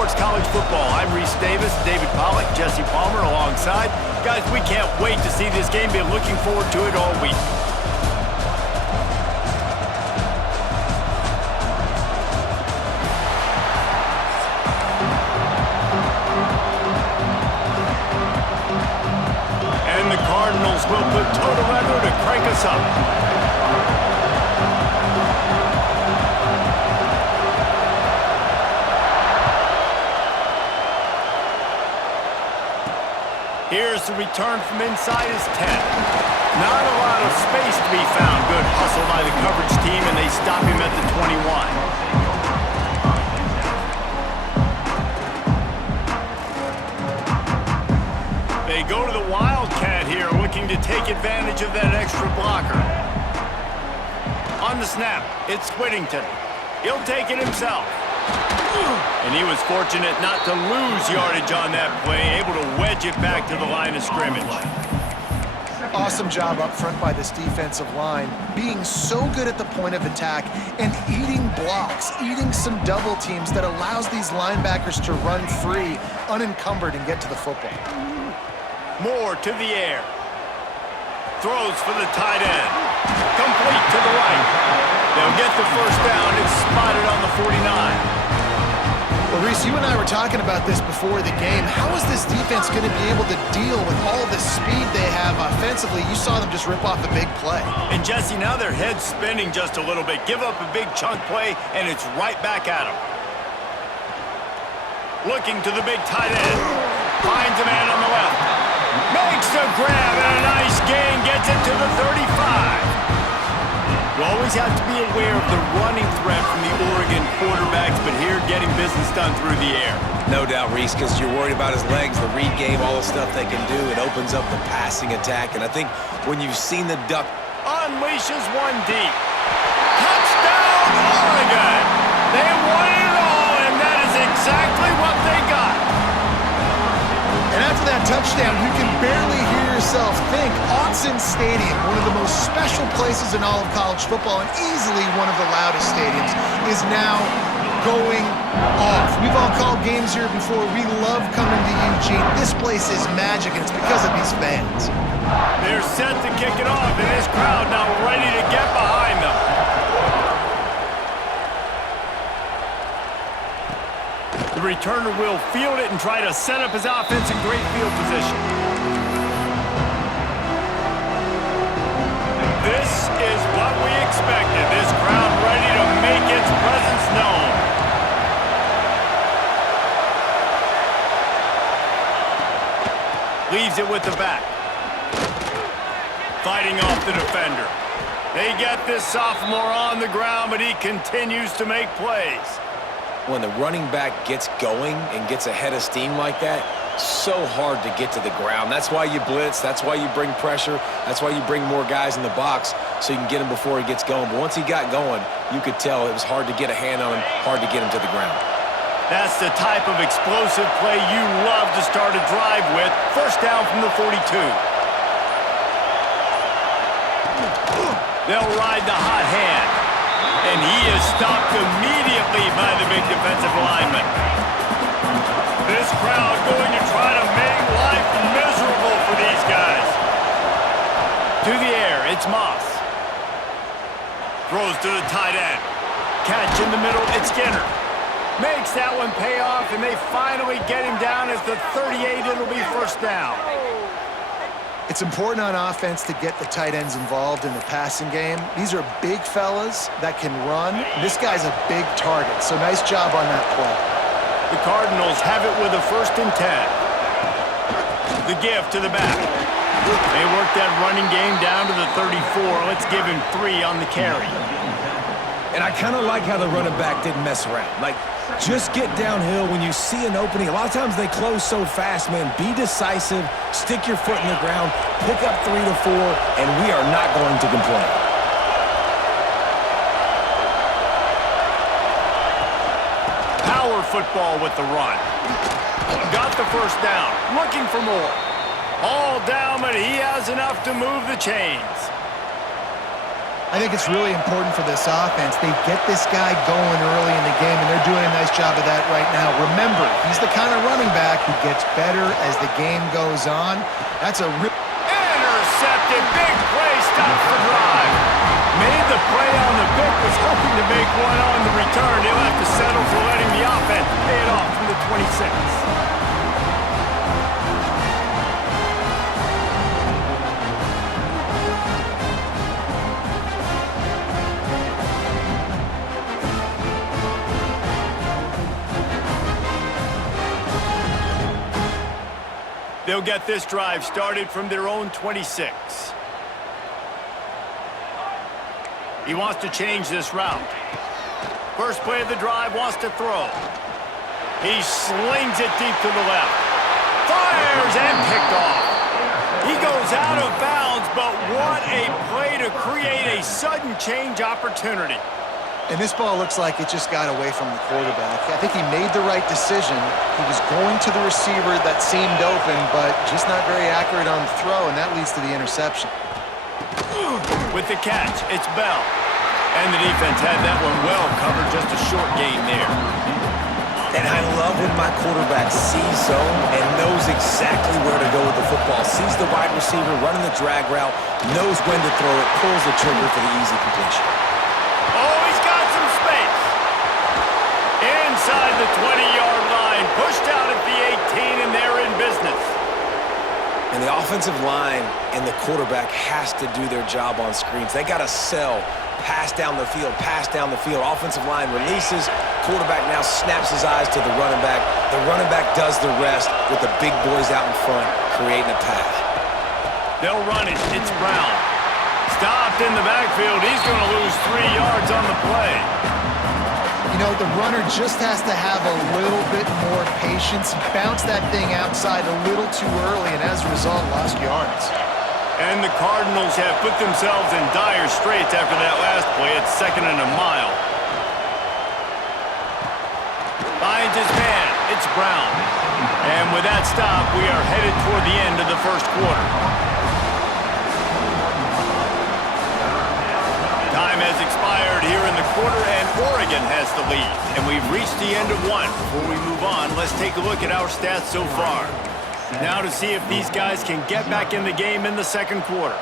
Sports College Football. I'm Reese Davis, David Pollack, Jesse Palmer alongside. Guys, we can't wait to see this game. Been looking forward to it all week. And the Cardinals will put total weather to crank us up. Here's the return from inside his 10. Not a lot of space to be found. Good hustle by the coverage team, and they stop him at the 21. They go to the Wildcat here, looking to take advantage of that extra blocker. On the snap, it's Whittington. He'll take it himself. And he was fortunate not to lose yardage on that play, able to wedge it back to the line of scrimmage. Awesome job up front by this defensive line, being so good at the point of attack and eating blocks, eating some double teams that allows these linebackers to run free, unencumbered, and get to the football. Moore to the air. Throws for the tight end. Complete to the right. They'll get the first down. It's spotted on the 49. Well, Reese, you and I were talking about this before the game. How is this defense going to be able to deal with all the speed they have offensively? You saw them just rip off a big play. And, Jesse, now their head's spinning just a little bit. Give up a big chunk play, and it's right back at them. Looking to the big tight end. Finds a man on the left. Makes the grab, and a nice gain. Gets it to the 35. You always have to be aware of the running threat from the Oregon quarterbacks, but here getting business done through the air. No doubt, Reese, because you're worried about his legs, the read game, all the stuff they can do. It opens up the passing attack, and I think when you've seen the duck... Unleashes one deep. Touchdown, Oregon! They won it all, and that is exactly what they got. And after that touchdown, you can barely hear yourself think. Autzen Stadium, one of the most special places in all of college football and easily one of the loudest stadiums, is now going off. We've all called games here before. We love coming to Eugene. This place is magic, and it's because of these fans. They're set to kick it off, and this crowd now ready to get behind them. The returner will field it and try to set up his offense in great field position. This is what we expected. This crowd ready to make its presence known. Leaves it with the back. Fighting off the defender. They get this sophomore on the ground, but he continues to make plays. When the running back gets going and gets ahead of steam like that, so hard to get to the ground. That's why you blitz. That's why you bring pressure. That's why you bring more guys in the box so you can get him before he gets going. But once he got going, you could tell it was hard to get a hand on him, hard to get him to the ground. That's the type of explosive play you love to start a drive with. First down from the 42. They'll ride the hot hand. And he is stopped immediately by the big defensive lineman. This crowd going to try to make life miserable for these guys. To the air, it's Moss. Throws to the tight end. Catch in the middle, it's Skinner. Makes that one pay off, and they finally get him down at the 38. It'll be first down. It's important on offense to get the tight ends involved in the passing game. These are big fellas that can run. This guy's a big target, so nice job on that play. The Cardinals have it with a 1st and 10. The give to the back. They work that running game down to the 34. Let's give him 3 on the carry. And I kind of like how the running back didn't mess around. Like, just get downhill when you see an opening. A lot of times they close so fast, man. Be decisive, stick your foot in the ground, pick up 3 to 4, and we are not going to complain. Power football with the run. Got the first down, looking for more. All down, but he has enough to move the chains. I think it's really important for this offense. They get this guy going early in the game, and they're doing a nice job of that right now. Remember, he's the kind of running back who gets better as the game goes on. That's a intercepted. Big play, stops the drive. Made the play on the pick, was hoping to make one on the return. He'll have to settle for letting the offense pay it off from the 26. They'll get this drive started from their own 26. He wants to change this route. First play of the drive, wants to throw. He slings it deep to the left. Fires and picked off. He goes out of bounds, but what a play to create a sudden change opportunity. And this ball looks like it just got away from the quarterback. I think he made the right decision. He was going to the receiver that seemed open, but just not very accurate on the throw, and that leads to the interception. With the catch, it's Bell. And the defense had that one well covered, just a short gain there. And I love when my quarterback sees zone and knows exactly where to go with the football. Sees the wide receiver running the drag route, knows when to throw it, pulls the trigger for the easy completion. Oh, he's got some space. Inside the 20-yard line, pushed out at the 18, and they're in business. And the offensive line and the quarterback has to do their job on screens. They got to sell, pass down the field, pass down the field. Offensive line releases. Quarterback now snaps his eyes to the running back. The running back does the rest with the big boys out in front, creating a path. They'll run it. It's Brown. Stopped in the backfield. He's going to lose 3 yards on the play. You know, the runner just has to have a little bit more patience. He bounced that thing outside a little too early, and as a result, lost yards. And the Cardinals have put themselves in dire straits after that last play. It's 2nd and a mile. Finds his man. It's Brown. And with that stop, we are headed toward the end of the first quarter. Time has expired here in the quarter, and Oregon has the lead. And we've reached the end of one. Before we move on, let's take a look at our stats so far. Now to see if these guys can get back in the game in the second quarter.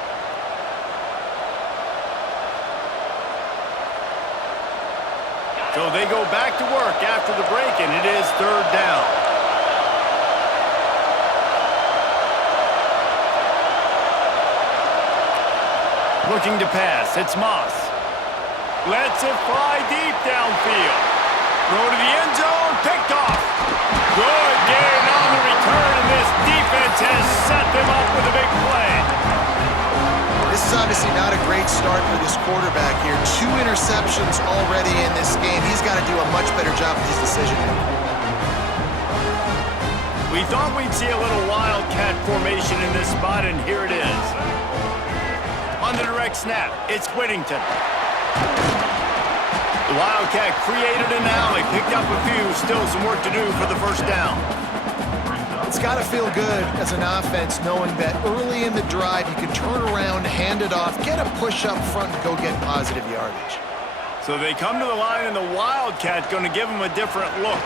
So they go back to work after the break, and it is 3rd down. Looking to pass, it's Moss. Lets it fly deep downfield. Throw to the end zone, picked off. Good gain on the return, and this defense has set them up with a big play. This is obviously not a great start for this quarterback here. 2 interceptions already in this game. He's got to do a much better job with his decision-making. We thought we'd see a little wildcat formation in this spot, and here it is. On the direct snap, it's Whittington. The Wildcat created an alley, picked up a few, still some work to do for the first down. It's got to feel good as an offense knowing that early in the drive you can turn around, hand it off, get a push up front, and go get positive yardage. So they come to the line, and the Wildcat going to give them a different look.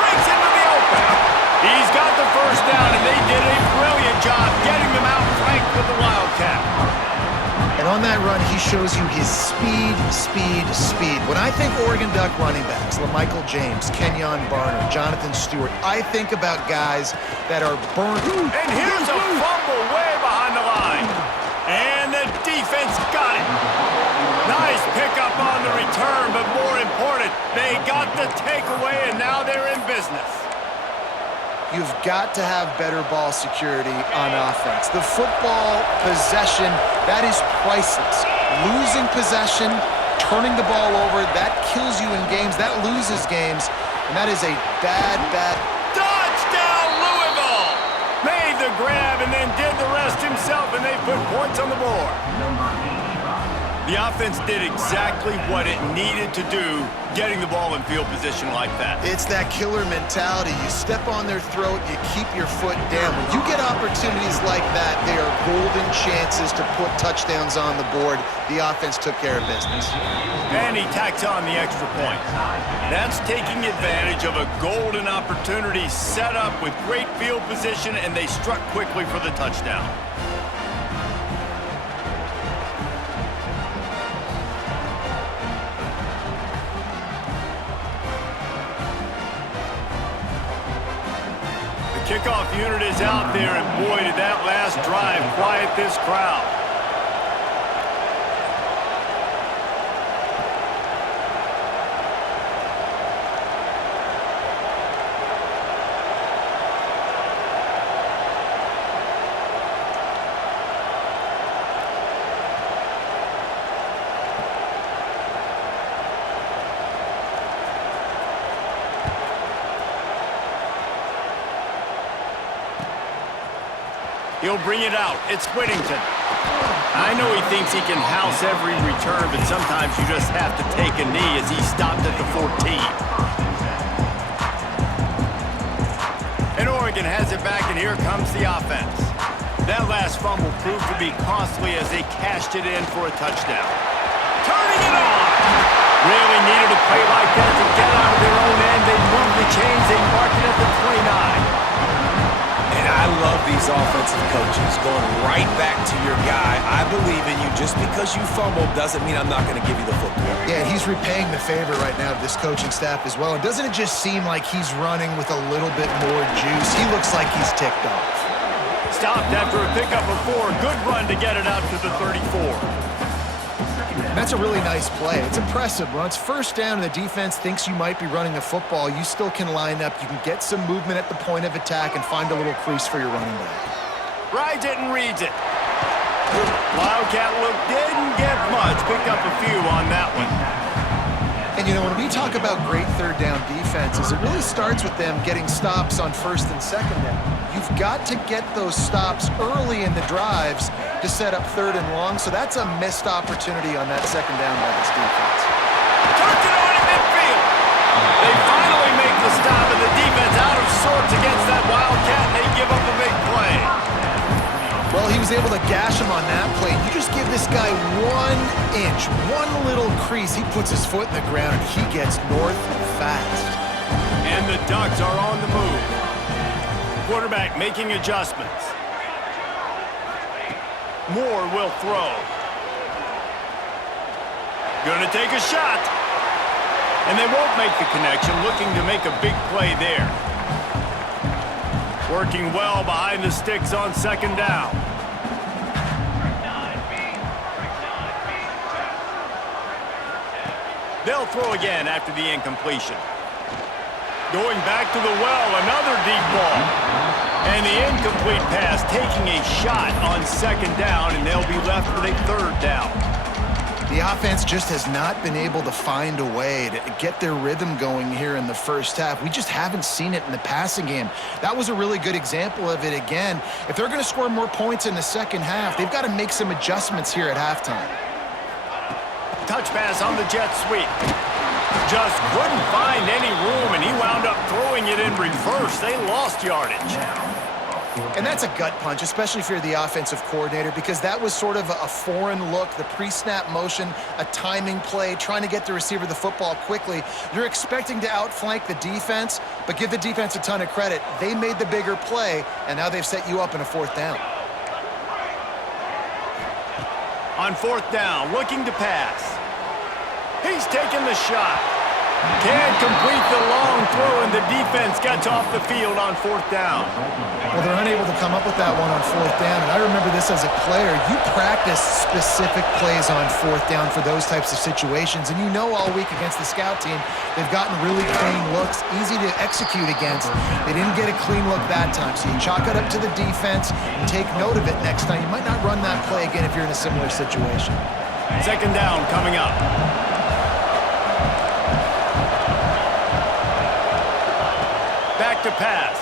Breaks into the open. He's got the first down, and they did a brilliant job getting them out flanked with the Wildcat. And on that run, he shows you his speed, speed, speed. When I think Oregon Duck running backs, LaMichael James, Kenyon Barner, Jonathan Stewart, I think about guys that are burnt. And here's a fumble way behind the line. And the defense got it. Nice pickup on the return, but more important, they got the takeaway, and now they're in business. You've got to have better ball security on offense. The football possession, that is priceless. Losing possession, turning the ball over, that kills you in games, that loses games, and that is a bad, bad... Touchdown, Louisville! Made the grab and then did the rest himself, and they put points on the board. The offense did exactly what it needed to do, getting the ball in field position like that. It's that killer mentality. You step on their throat, you keep your foot down. When you get opportunity opportunities like that, they are golden chances to put touchdowns on the board. The offense took care of business. And he tacks on the extra point. That's taking advantage of a golden opportunity set up with great field position, and they struck quickly for the touchdown. Kickoff unit is out there, and boy, did that last drive quiet this crowd. He'll bring it out. It's Whittington. I know he thinks he can house every return, but sometimes you just have to take a knee as he stopped at the 14. And Oregon has it back, and here comes the offense. That last fumble proved to be costly as they cashed it in for a touchdown. Turning it on! Really needed a play like that to get out of their own end. They moved the chains. They marked it at the 29. And I love these offensive coaches going right back to your guy. I believe in you. Just because you fumbled doesn't mean I'm not going to give you the football. Yeah, he's repaying the favor right now of this coaching staff as well. And doesn't it just seem like he's running with a little bit more juice? He looks like he's ticked off. Stopped after a pickup of 4. Good run to get it out to the 34. That's a really nice play. It's impressive. When it's first down and the defense thinks you might be running a football, you still can line up. You can get some movement at the point of attack and find a little crease for your running back. Rides it and reads it. Wildcat look didn't get much. Picked up a few on that one. And, you know, when we talk about great third down defenses, it really starts with them getting stops on first and second down. You've got to get those stops early in the drives to set up third and long, so that's a missed opportunity on that second down by this defense. Turns it on in midfield. They finally make the stop, and the defense out of sorts against that Wildcat, and they give up a big play. Well, he was able to gash him on that play. You just give this guy 1 inch, one little crease, he puts his foot in the ground, and he gets north fast. And the Ducks are on the move. Quarterback making adjustments. Moore will throw. Gonna take a shot. And they won't make the connection, looking to make a big play there. Working well behind the sticks on second down. They'll throw again after the incompletion. Going back to the well, another deep ball. And the incomplete pass taking a shot on second down, and they'll be left with a third down. The offense just has not been able to find a way to get their rhythm going here in the first half. We just haven't seen it in the passing game. That was a really good example of it again. If they're going to score more points in the second half, they've got to make some adjustments here at halftime. Touch pass on the jet sweep. Just couldn't find any room, and he wound up throwing it in reverse. They lost yardage. And that's a gut punch, especially if you're the offensive coordinator, because that was sort of a foreign look, the pre-snap motion, a timing play, trying to get the receiver the football quickly. You're expecting to outflank the defense, but give the defense a ton of credit. They made the bigger play, and now they've set you up in a fourth down. On fourth down, looking to pass. He's taking the shot. Can't complete the long throw, and the defense gets off the field on fourth down. Well, they're unable to come up with that one on fourth down, and I remember this as a player. You practice specific plays on fourth down for those types of situations, and you know all week against the scout team, they've gotten really clean looks, easy to execute against. They didn't get a clean look that time, so you chalk it up to the defense and take note of it next time. You might not run that play again if you're in a similar situation. Second down coming up. Back to pass.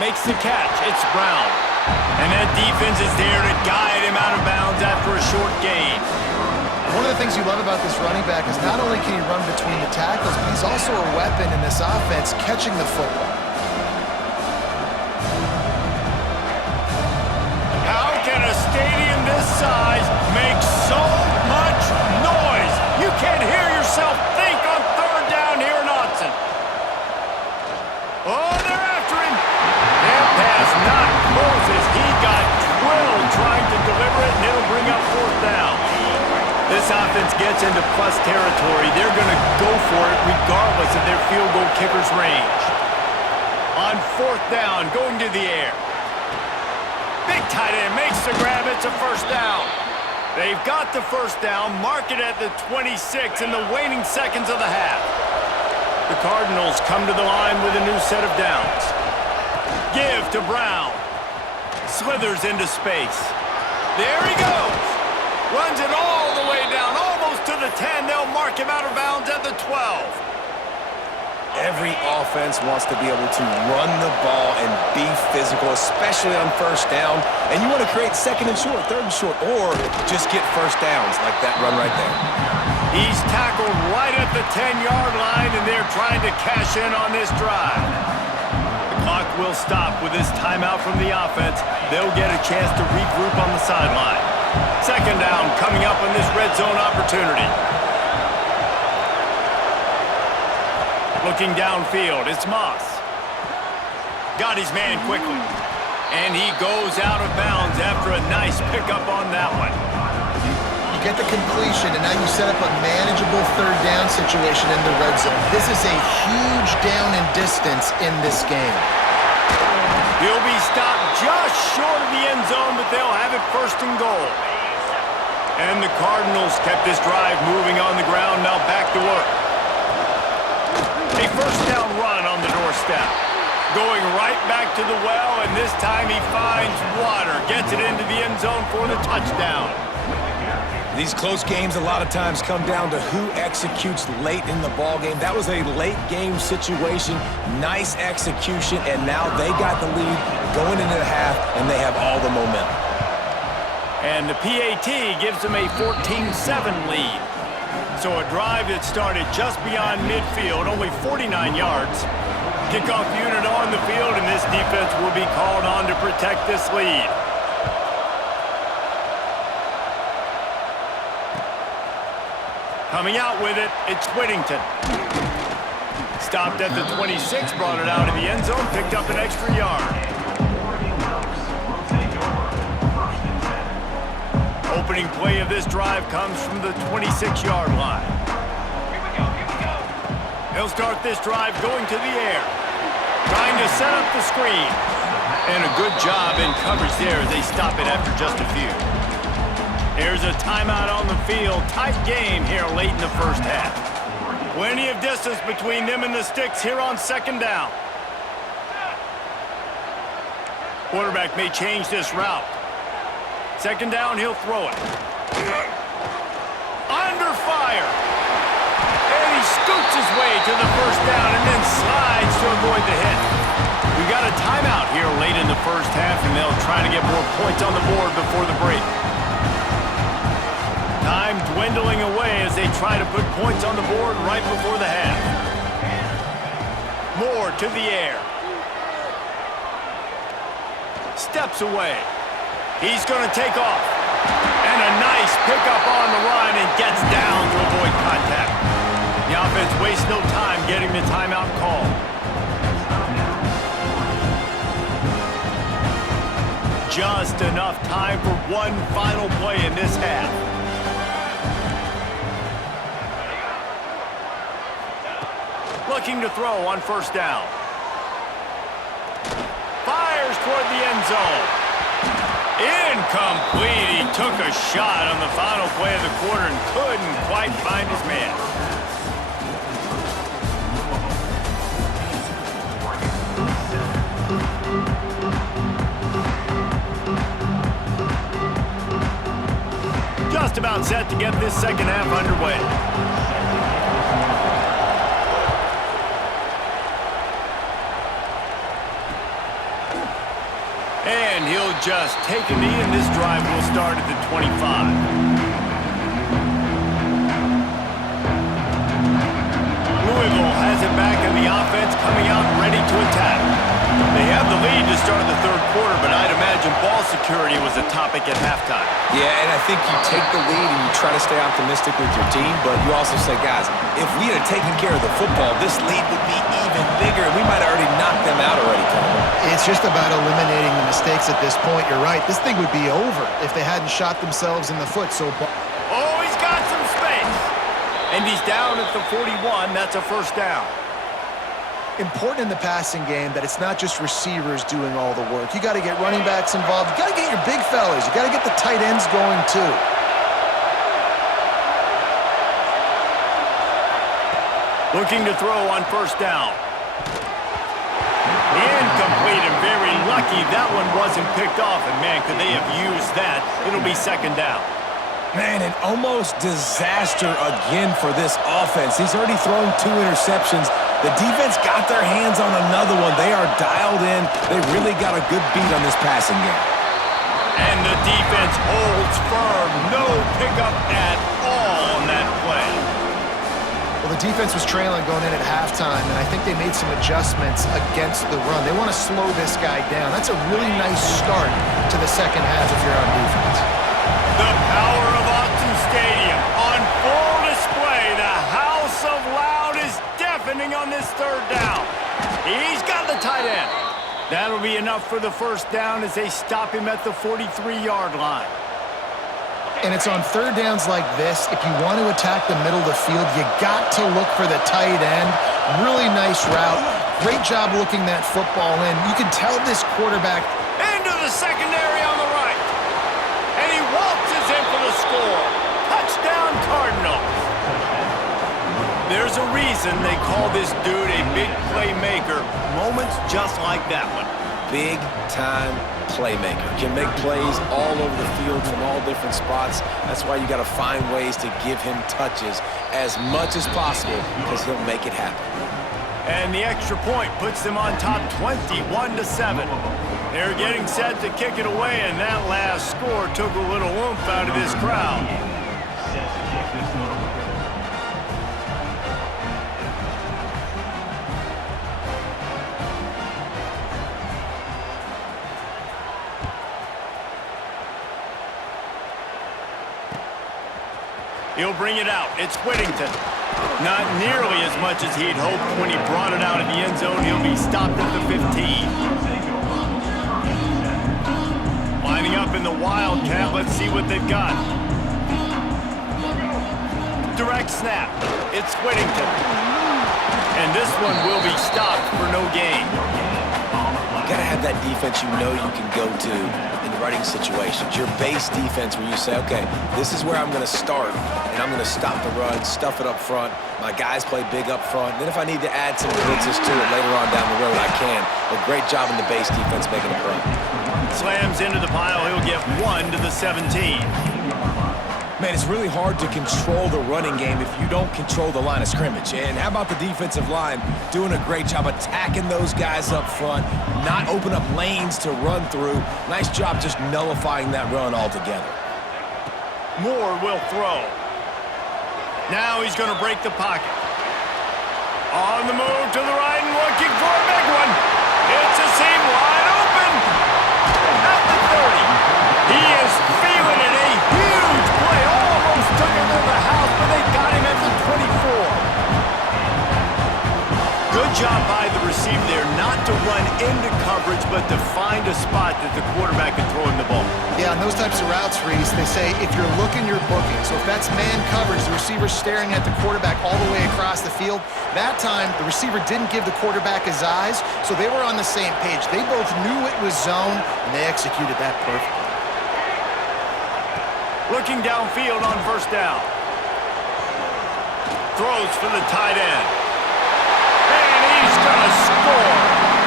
Makes the catch. It's Brown. And that defense is there to guide him out of bounds after a short gain. One of the things you love about this running back is not only can he run between the tackles, but he's also a weapon in this offense catching the football. offense gets into plus territory, they're going to go for it regardless of their field goal kicker's range. On 4th down, going to the air. Big tight end makes the grab. It's a first down. They've got the first down, mark it at the 26 in the waning seconds of the half. The Cardinals come to the line with a new set of downs. Give to Brown. Slithers into space. There he goes. Runs it all the way down, almost to the 10. They'll mark him out of bounds at the 12. Every offense wants to be able to run the ball and be physical, especially on first down. And you want to create 2nd and short, 3rd and short, or just get first downs like that run right there. He's tackled right at the 10-yard line, and they're trying to cash in on this drive. The clock will stop with this timeout from the offense. They'll get a chance to regroup on the sideline. 2nd down coming up on this red zone opportunity. Looking downfield, it's Moss. Got his man quickly. And he goes out of bounds after a nice pickup on that one. You get the completion, and now you set up a manageable 3rd down situation in the red zone. This is a huge down in distance in this game. He'll be stopped just short of the end zone, but they'll have it 1st and goal. And the Cardinals kept this drive moving on the ground, now back to work. A 1st down run on the doorstep. Going right back to the well, and this time he finds water. Gets it into the end zone for the touchdown. These close games a lot of times come down to who executes late in the ball game. That was a late game situation. Nice execution, and now they got the lead going into the half, and they have all the momentum. And the PAT gives them a 14-7 lead. So a drive that started just beyond midfield, only 49 yards. Kickoff unit on the field, and this defense will be called on to protect this lead. Coming out with it, it's Whittington. Stopped at the 26, brought it out of the end zone, picked up an extra yard. Opening play of this drive comes from the 26-yard line. He'll start this drive going to the air. Trying to set up the screen. And a good job in coverage there as they stop it after just a few. There's a timeout on the field. Tight game here late in the first half. Plenty of distance between them and the sticks here on 2nd down. Quarterback may change this route. 2nd down, he'll throw it. Under fire. And he scoots his way to the 1st down and then slides to avoid the hit. We got a timeout here late in the first half, and they'll try to get more points on the board before the break. Time dwindling away as they try to put points on the board right before the half. Moore to the air. Steps away. He's going to take off. And a nice pickup on the run and gets down to avoid contact. The offense wastes no time getting the timeout call. Just enough time for one final play in this half. Looking to throw on 1st down. Fires toward the end zone. Incomplete. He took a shot on the final play of the quarter and couldn't quite find his man. Just about set to get this 2nd half underway. And he'll just take a knee, and this drive will start at the 25. Louisville has it back in the offense, coming out ready to attack. They have the lead to start the 3rd quarter, but I'd imagine ball security was a topic at halftime. Yeah, and I think you take the lead and you try to stay optimistic with your team, but you also say, guys, if we had taken care of the football, this lead would be even bigger, and we might have already knocked them out already, Coleman. It's just about eliminating the mistakes at this point. You're right. This thing would be over if they hadn't shot themselves in the foot. So, oh, he's got some And he's down at the 41. That's a first down. Important in the passing game that it's not just receivers doing all the work. You got to get running backs involved. You got to get your big fellas. You got to get the tight ends going too. Looking to throw on first down. Incomplete, and very lucky that one wasn't picked off. And, man, could they have used that? It'll be second down. Man, an almost disaster again for this offense. He's already thrown 2 interceptions. The defense got their hands on another one. They are dialed in. They really got a good beat on this passing game. And the defense holds firm. No pickup at all on that play. Well, the defense was trailing going in at halftime, and I think they made some adjustments against the run. They want to slow this guy down. That's a really nice start to the second half if you're on defense. The power of Autzen Stadium on full display. The house of loud is deafening on this third down. He's got the tight end. That'll be enough for the first down as they stop him at the 43-yard line. And it's on third downs like this, if you want to attack the middle of the field, you got to look for the tight end. Really nice route. Great job looking that football in. You can tell this quarterback. Into the secondary on the right. And he waltzes in for the score. Touchdown, Cardinals. There's a reason they call this dude a big playmaker. Moments just like that one. Big-time playmaker. Can make plays all over the field from all different spots. That's why you got to find ways to give him touches as much as possible because he'll make it happen. And the extra point puts them on top 21-7. They're getting set to kick it away, and that last score took a little oomph out of this crowd. He'll bring it out. It's Whittington. Not nearly as much as he'd hoped when he brought it out of the end zone. He'll be stopped at the 15. Lining up in the Wildcat. Let's see what they've got. Direct snap. It's Whittington. And this one will be stopped for no gain. You got to have that defense you know you can go to in running situations. Your base defense where you say, okay, this is where I'm going to start, and I'm going to stop the run, stuff it up front. My guys play big up front. Then if I need to add some blitzes to it later on down the road, I can. But great job in the base defense making a run. Slams into the pile. He'll get 1 to the 17. Man, it's really hard to control the running game if you don't control the line of scrimmage. And how about the defensive line doing a great job attacking those guys up front, not open up lanes to run through. Nice job just nullifying that run altogether. Moore will throw. Now he's going to break the pocket. On the move to the right and looking for a big one. It's a seam wide open. At the 30. He is feeling it. A huge play. Almost took him to the house, but they got him at the 24. Good job by the receiver there, not to run into coverage, but to find a spot that the quarterback can throw him the ball. Yeah, on those types of routes, Reese, they say if you're looking, you're booking. So if that's man coverage, the receiver's staring at the quarterback all the way across the field. That time, the receiver didn't give the quarterback his eyes, so they were on the same page. They both knew it was zone, and they executed that perfectly. Looking downfield on first down. Throws for the tight end. And he's going to score.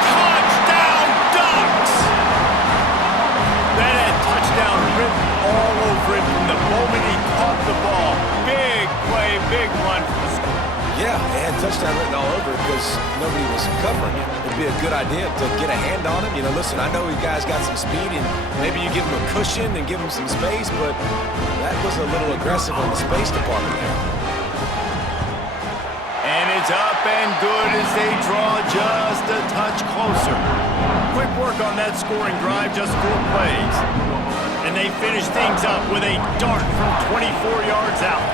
Touchdown, Ducks! That had touchdown written all over it from the moment he caught the ball. Big play, big run for the score. Yeah, they had touchdown written all over it because nobody was covering it. It'd be a good idea to get a hand on him. You know, listen, I know you guys got some speed, and maybe you give him a cushion and give him some space, but that was a little aggressive on the space department there. And it's up and good as they draw just a touch closer. Quick work on that scoring drive, just 4 plays. And they finish things up with a dart from 24 yards out.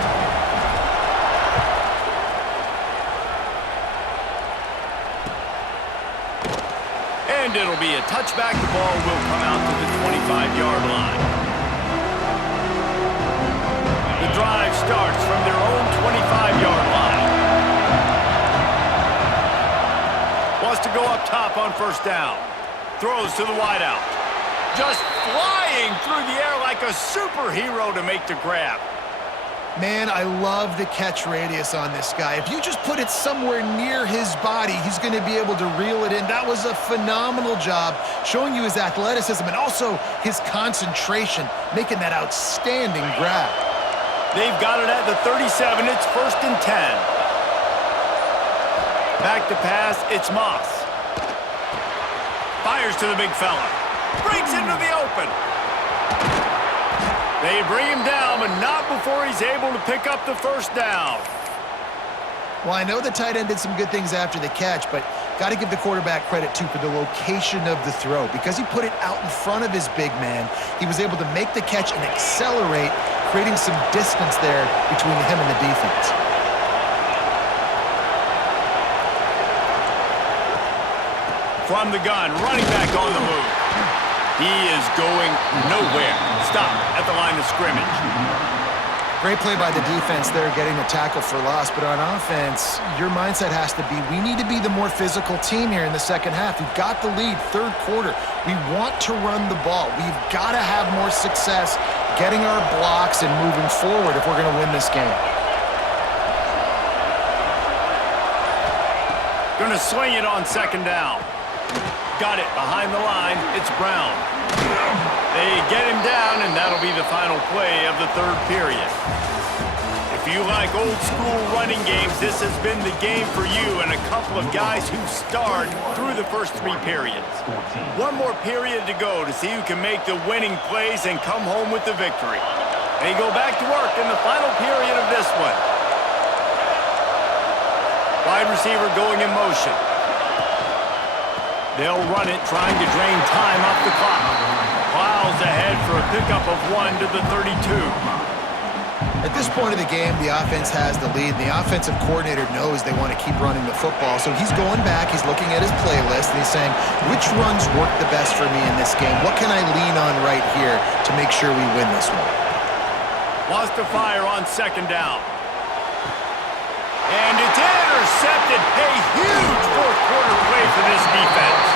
And it'll be a touchback. The ball will come out to the 25-yard line. The drive starts from their own 25-yard line. Wants to go up top on first down. Throws to the wideout. Just flying through the air like a superhero to make the grab. Man, I love the catch radius on this guy. If you just put it somewhere near his body, he's going to be able to reel it in. That was a phenomenal job, showing you his athleticism and also his concentration, making that outstanding grab. They've got it at the 37. It's 1st and 10. Back to pass. It's Moss. Fires to the big fella. Breaks into the open. They bring him down, but not before he's able to pick up the first down. Well, I know the tight end did some good things after the catch, but got to give the quarterback credit, too, for the location of the throw. Because he put it out in front of his big man, he was able to make the catch and accelerate, creating some distance there between him and the defense. From the gun, running back on the move. He is going nowhere. Stop at the line of scrimmage. Great play by the defense there, getting the tackle for loss. But on offense, your mindset has to be, we need to be the more physical team here in the second half. We've got the lead, third quarter. We want to run the ball. We've got to have more success getting our blocks and moving forward if we're going to win this game. Going to swing it on second down. Got it behind the line. It's Brown. They get him down, and that'll be the final play of the third period. If you like old school running games, this has been the game for you and a couple of guys who starred through the first 3 periods. One more period to go to see who can make the winning plays and come home with the victory. They go back to work in the final period of this one. Wide receiver going in motion. They'll run it, trying to drain time off the clock. Plows ahead for a pickup of 1 to the 32. At this point of the game, the offense has the lead, and the offensive coordinator knows they want to keep running the football. So he's going back, he's looking at his playlist, and he's saying, which runs work the best for me in this game? What can I lean on right here to make sure we win this one? Wants to fire on second down. And it's intercepted. A huge fourth quarter play for this defense.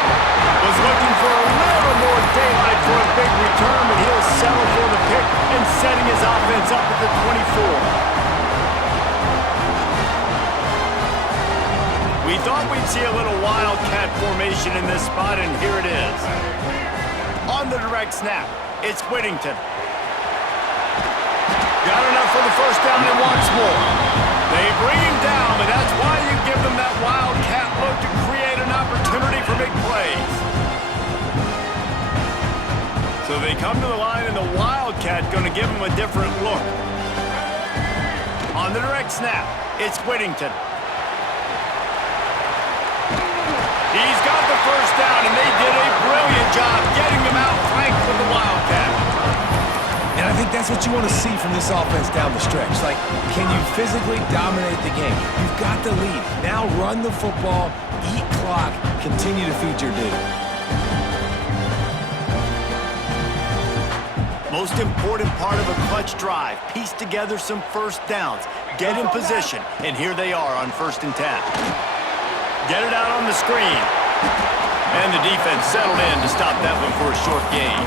Was looking for a little more daylight for a big return, but he'll settle for the pick and setting his offense up at the 24. We thought we'd see a little wildcat formation in this spot, and here it is. On the direct snap, it's Whittington. Got enough for the first down and wants more. They bring him down, but that's why you give them that wildcat look to create an opportunity for big plays. So they come to the line, and the wildcat going to give them a different look. On the direct snap, it's Whittington. He's got the first down, and they did a brilliant job getting them out flanked with the wildcat. And I think that's what you want to see from this offense down the stretch. Like, can you physically dominate the game? You've got the lead. Now run the football, eat clock, continue to feed your dude. Most important part of a clutch drive, piece together some first downs, get in position, and here they are on 1st and 10. Get it out on the screen. And the defense settled in to stop that one for a short gain.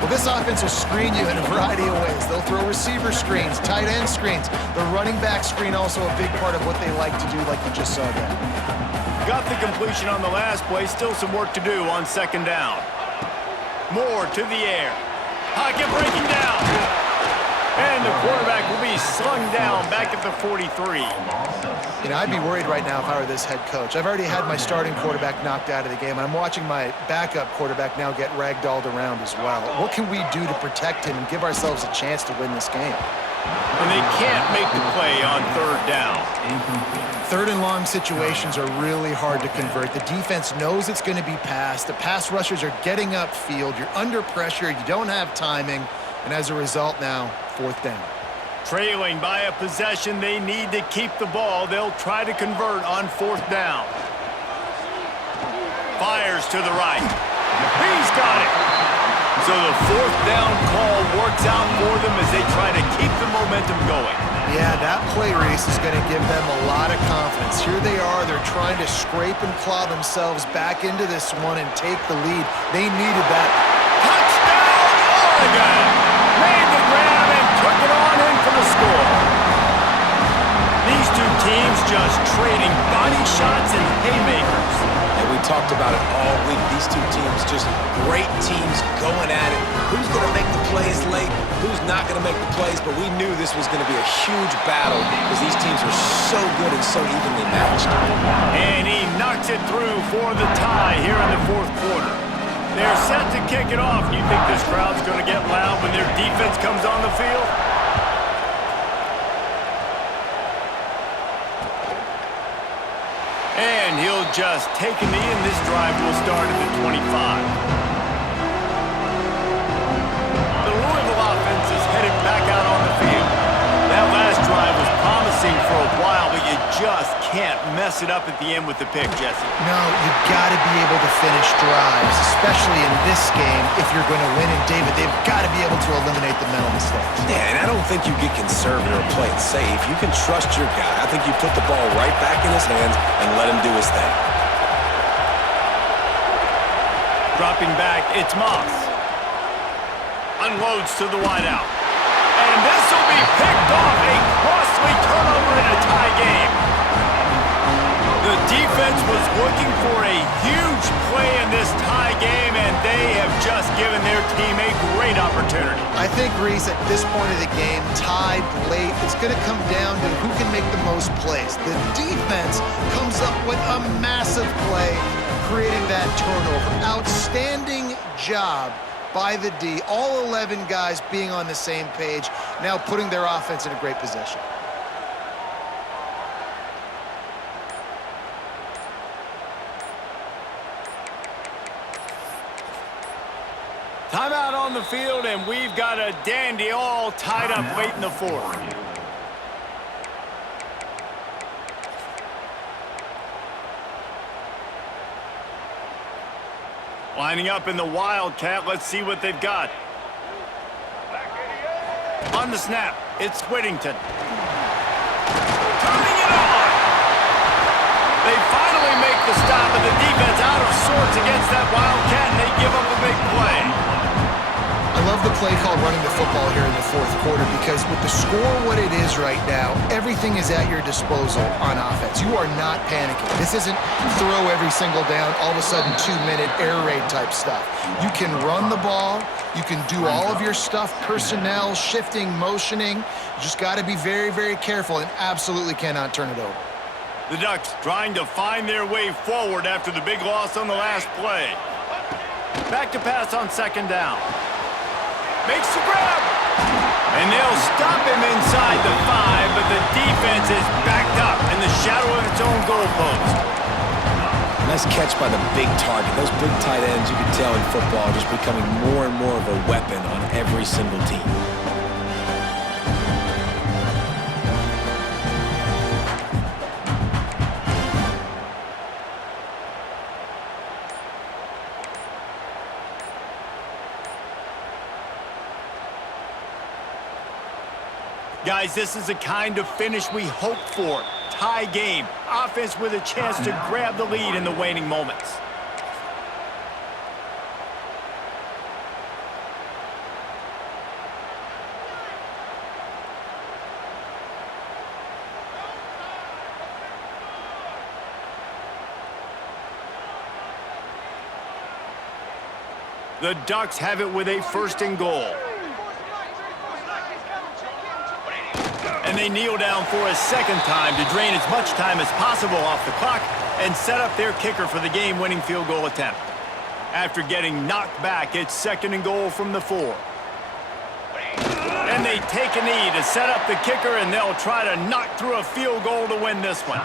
Well, this offense will screen you in a variety of ways. They'll throw receiver screens, tight end screens. The running back screen also a big part of what they like to do, like you just saw there. Got the completion on the last play. Still some work to do on second down. Moore to the air. Pocket breaking down. And the quarterback will be slung down back at the 43. You know, I'd be worried right now if I were this head coach. I've already had my starting quarterback knocked out of the game, and I'm watching my backup quarterback now get ragdolled around as well. What can we do to protect him and give ourselves a chance to win this game? And they can't make the play on third down. Third and long situations are really hard to convert. The defense knows it's going to be passed. The pass rushers are getting upfield. You're under pressure. You don't have timing. And as a result now, fourth down. Trailing by a possession, they need to keep the ball. They'll try to convert on fourth down. Fires to the right. He's got it. So the fourth down call works out for them as they try to keep the momentum going. Yeah, that play race is going to give them a lot of confidence. Here they are. They're trying to scrape and claw themselves back into this one and take the lead. They needed that. Touchdown, Oregon! Made the grab and took it on in for the score. These two teams just trading body shots and haymakers. And we talked about it all week. These two teams, just great teams going at it. Who's going to make the plays late? Who's not going to make the plays? But we knew this was going to be a huge battle because these teams are so good and so evenly matched. And he knocks it through for the tie here in the fourth quarter. They're set to kick it off. You think this crowd's going to get loud when their defense comes on the field? And he'll just take a knee, and this drive will start at the 25. The Louisville offense is headed back out on the field. That last drive was promising for a while, but you just can't mess it up at the end with the pick, Jesse. No, you've got to be able to finish drives, especially in this game if you're going to win. And, David, they've got to be able to eliminate the mental mistakes. Yeah, and I don't think you get conservative or play it safe. You can trust your guy. I think you put the ball right back in his hands and let him do his thing. Dropping back, it's Moss. Unloads to the wideout. And this will be picked off. A costly turnover in a tie game. The defense was looking for a huge play in this tie game, and they have just given their team a great opportunity. I think, Reese, at this point of the game, tied late, it's going to come down to who can make the most plays. The defense comes up with a massive play, creating that turnover. Outstanding job by the D. All 11 guys being on the same page, now putting their offense in a great position. Timeout on the field, and we've got a dandy all tied up late in the fourth. Lining up in the Wildcat. Let's see what they've got. On the snap, it's Whittington. Turning it on! They finally make the stop, and the defense out of sorts against that Wildcat, and they give up a big play. I love the play call running the football here in the fourth quarter because with the score what it is right now, everything is at your disposal on offense. You are not panicking. This isn't throw every single down, all of a sudden 2-minute air raid type stuff. You can run the ball. You can do all of your stuff, personnel, shifting, motioning. You just got to be very, very careful and absolutely cannot turn it over. The Ducks trying to find their way forward after the big loss on the last play. Back to pass on second down. Makes the grab. And they'll stop him inside the 5, but the defense is backed up in the shadow of its own goalpost. Nice catch by the big target. Those big tight ends, you can tell in football, are just becoming more and more of a weapon on every single team. Guys, this is the kind of finish we hope for. Tie game. Offense with a chance to grab the lead in the waning moments. The Ducks have it with a first and goal. And they kneel down for a second time to drain as much time as possible off the clock and set up their kicker for the game-winning field goal attempt. After getting knocked back, it's second and goal from the 4. And they take a knee to set up the kicker, and they'll try to knock through a field goal to win this one.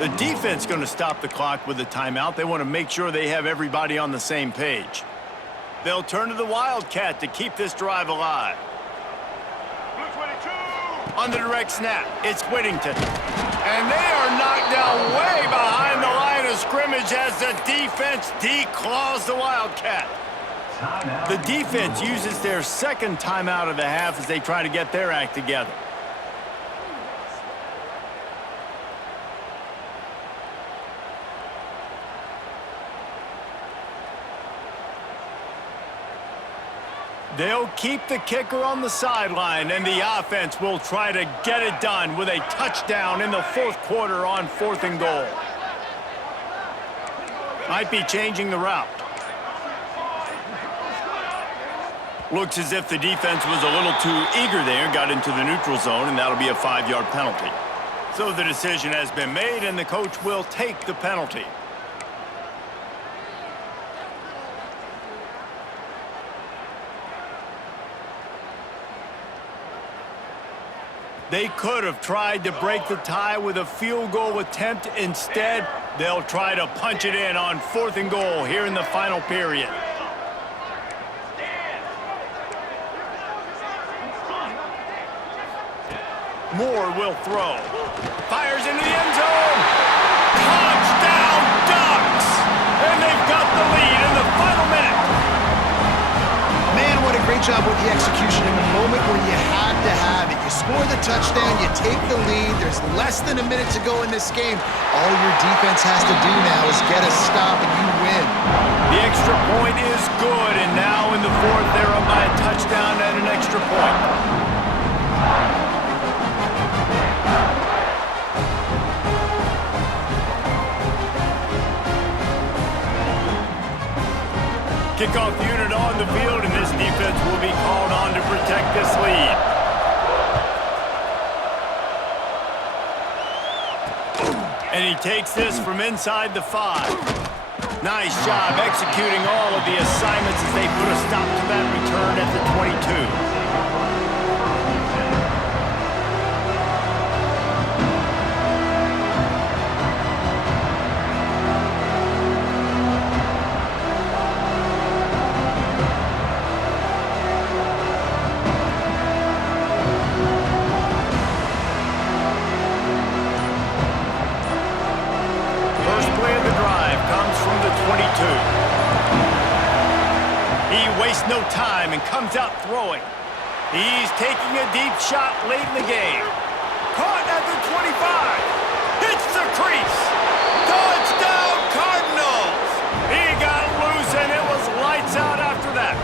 The defense going to stop the clock with a timeout. They want to make sure they have everybody on the same page. They'll turn to the Wildcat to keep this drive alive. On the direct snap, it's Whittington. And they are knocked down way behind the line of scrimmage as the defense declaws the Wildcat. The defense uses their second timeout of the half as they try to get their act together. They'll keep the kicker on the sideline, and the offense will try to get it done with a touchdown in the fourth quarter on 4th and goal. Might be changing the route. Looks as if the defense was a little too eager there, got into the neutral zone, and that'll be a 5-yard penalty. So the decision has been made, and the coach will take the penalty. They could have tried to break the tie with a field goal attempt. Instead, they'll try to punch it in on 4th and goal here in the final period. Moore will throw. Fires into the end zone. Touchdown, Ducks! And they've got the lead in the final minute. Man, what a great job with the execution in the moment where you had to have it. You score the touchdown, you take the lead. There's less than a minute to go in this game. All your defense has to do now is get a stop and you win. The extra point is good, and now in the fourth, they're up by a touchdown and an extra point. Kickoff unit on the field, and this defense will be called on to protect this lead. And he takes this from inside the 5. Nice job executing all of the assignments as they put a stop to that return at the 22. No time and comes out throwing. He's taking a deep shot late in the game. Caught at the 25. Hits the crease. Touchdown, Cardinals. He got loose and it was lights out after that.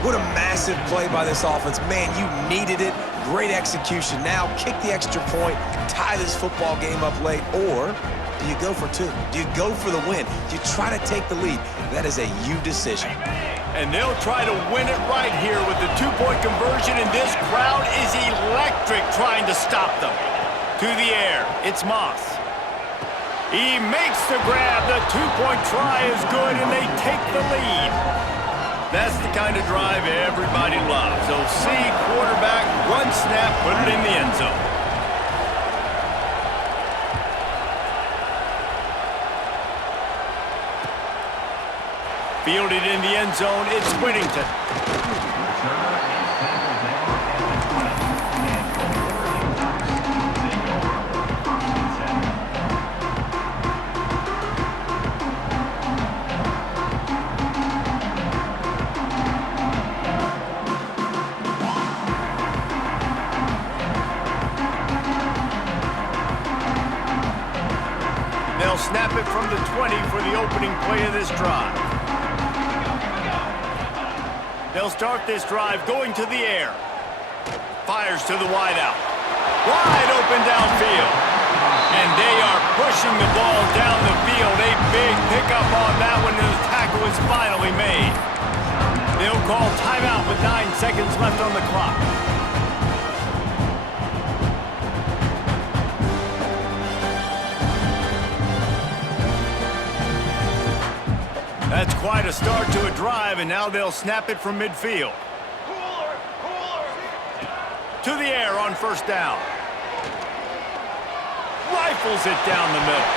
What a massive play by this offense. Man, you needed it. Great execution. Now kick the extra point, tie this football game up late, or do you go for 2? Do you go for the win? Do you try to take the lead? That is a you decision. And they'll try to win it right here with the 2-point conversion, and this crowd is electric trying to stop them. To the air, it's Moss. He makes the grab. The 2-point try is good, and they take the lead. That's the kind of drive everybody loves. They'll see quarterback, run snap, put it in the end zone. Fielded in the end zone, it's Whittington. They'll snap it from the 20 for the opening play of this drive. They'll start this drive going to the air. Fires to the wideout. Wide open downfield. And they are pushing the ball down the field. A big pickup on that one, and the tackle is finally made. They'll call timeout with 9 seconds left on the clock. That's quite a start to a drive, and now they'll snap it from midfield. To the air on first down. Rifles it down the middle.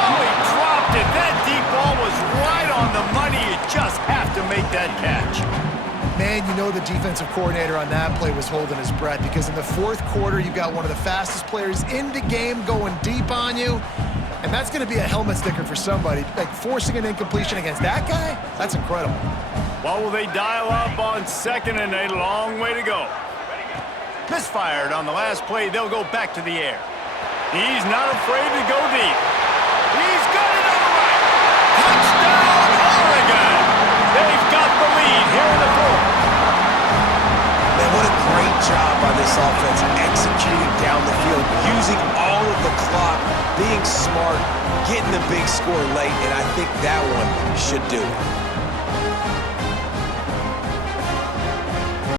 Oh, he dropped it. That deep ball was right on the money. You just have to make that catch. Man, you know the defensive coordinator on that play was holding his breath, because in the fourth quarter, you've got one of the fastest players in the game going deep on you. And that's going to be a helmet sticker for somebody. Like, forcing an incompletion against that guy? That's incredible. What will they dial up on 2nd and a long way to go? Misfired on the last play. They'll go back to the air. He's not afraid to go deep. He's got it on the right. Touchdown, Oregon! They've got the lead here in the 4th. Man, what a great job by this offense executing down the field, using all of the clock, being smart, getting the big score late, and I think that one should do it.